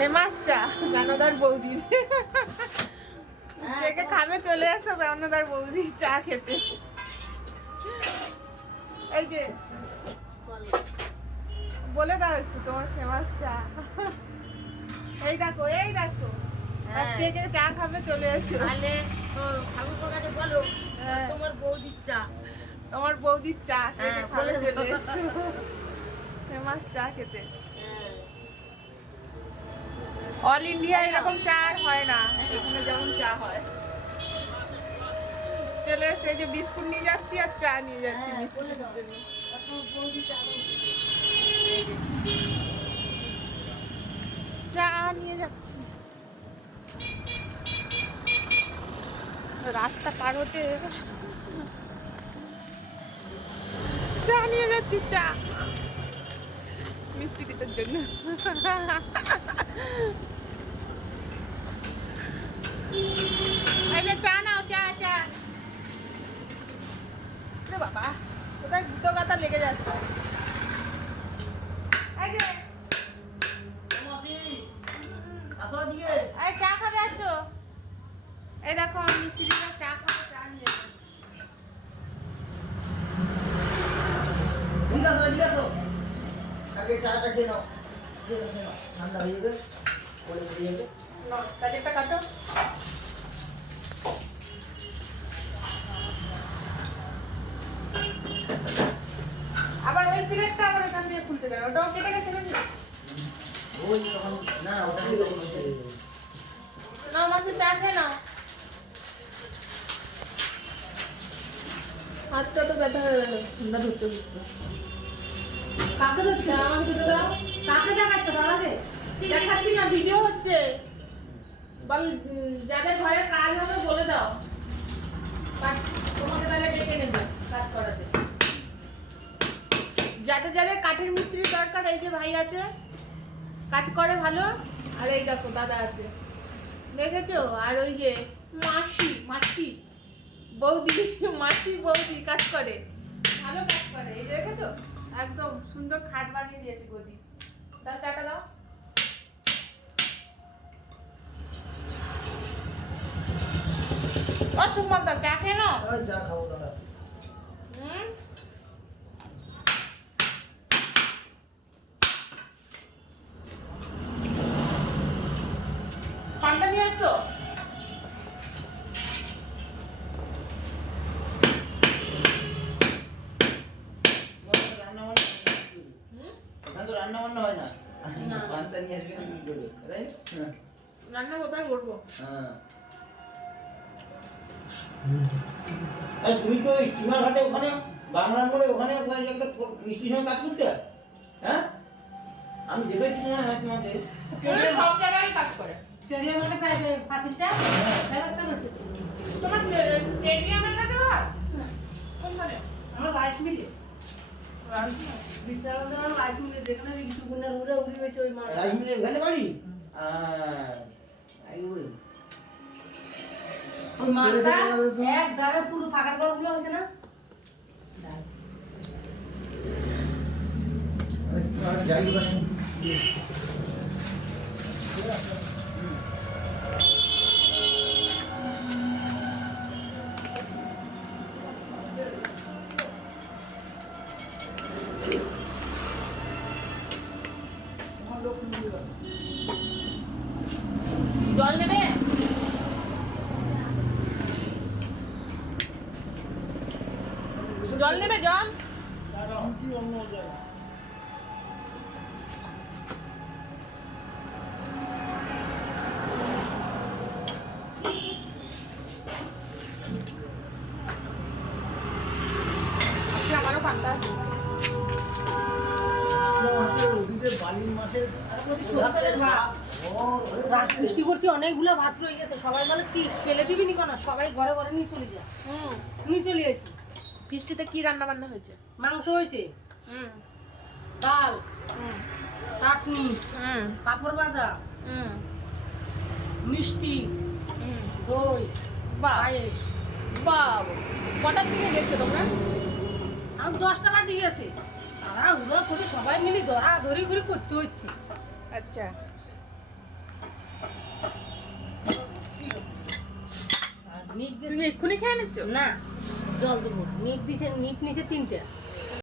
Famous চা গানদার বৌদির হ্যাঁ, কে খাবে চলে এসো গানদার বৌদির চা খেতে এই যে বলে দাও একটু তোমার ফেমাস চা এই দেখো এই দেখো আর হ্যাঁ। চা খাবে চলে এসো তাহলে ঠাকুর বলো হ্যাঁ। তোমার বৌদির চা তোমার বৌদির চা হ্যাঁ, খাবে চলে। এসো ফেমাস চা খেতে। অল ইন্ডিয়া এরকম চা আর হয় না। এখানে যেমন চা হয়। চলে এসে যে বিস্কুট নিয়ে যাচ্ছি আর চা নিয়ে যাচ্ছি হ্যাঁ। চা নিয়ে যাচ্ছি। রাস্তা পার হতে চা নিয়ে যাচ্ছি চা। মিষ্টি দিতের জন্য। চা নাও, চা চা। বাবা, কোথায় দুটো গাতা লেগে যাচ্ছে? আসো যে এই চা খাবে আসো এই দেখো আমার মিস্ত্রিরা চা খাবে চা নিয়ে এসো। নাও, প্যাকেটটা কাটো আবার ওই প্লেটটা আবার এখান দিয়ে খুলছে কেন ওটাও কেটে গেছে নাকি নাও মাকে চা খেয়ে নাও হাতটা তো ব্যথা হয়ে গেল ঠান্ডা ধরতে ধরতে। কাকে? আমাকে তো দাও। কাকে দেখাচ্ছ দাদাকে দেখাচ্ছি না ভিডিও হচ্ছে। বল যাদের ঘরে কাজ হবে বলে দাও। তোমাকে তাহলে ডেকে নেবে, কাজ করাতে। যাদের যাদের কাঠের মিস্ত্রির দরকার, এই যে ভাই আছে, কাজ করে ভালো। আর এই দেখো, দাদা আছে। দেখেছ? আর ওই যে মাসি মাসি। বৌদি মাসি বৌদি কাজ করে। ভালো কাজ করে। এই একদম সুন্দর খাট বানিয়ে দিয়েছে গদি দাও চাটা দাও। ও সুমন দা চা খেয়ে নাও? পান্তা নিয়ে আসছো হুম? রান্না বান্না হয় না? না। পান্তা নিয়ে আসবে না কি করে তাই? হ্যাঁ। রান্না কোথায় করব? হ্যাঁ। তুমি তো স্টিমার ঘাটে ওখানে বাংলার মোড়ে ওখানে একটা মিষ্টির সঙ্গে কাজ করতে? হ্যাঁ? আমি দেখেছি মনে হয় তোমাকে সব জায়গায় কাজ করে। স্টেডিয়ামের কাছে পাঁচিলটা ফেরত হচ্ছে। তোমার স্টেডিয়ামের কাছে ঘর কোনখানে? আমার রাইস মিলে। রাজমিনের ওখানে বাড়ি এক ধারে পুরো ফাঁকা ঘরগুলো হয়েছে না জল নেবে? জল নেবে জল? আজকে আমারও পান্তা আছে। রাত বৃষ্টি করছে অনেকগুলো ভাত রয়ে গেছে। সবাই বলে কি ফেলে দিবি নি কেন? সবাই ঘরে ঘরে নিয়ে চলে যা হুম। নিয়ে চলে আসি। বৃষ্টিতে কি রান্না বান্না হয়েছে? মাংস হয়েছে হুম। ডাল হুম। চাটনি হুম। পাঁপড় ভাজা হুম। মিষ্টি হুম। দই পায়েস। বাহ। কটার দিকে গেছো তোমরা? আমি দশটা বাজে গেছে। তারা উড়া করে সবাই মিলে ধরা ধরি করে করতে হচ্ছে। আচ্ছা। নিপ তুমি এক্ষুনি খেয়ে নিচ্ছ? না জল দেবো। নিট দিছে নিট নিচে তিনটে।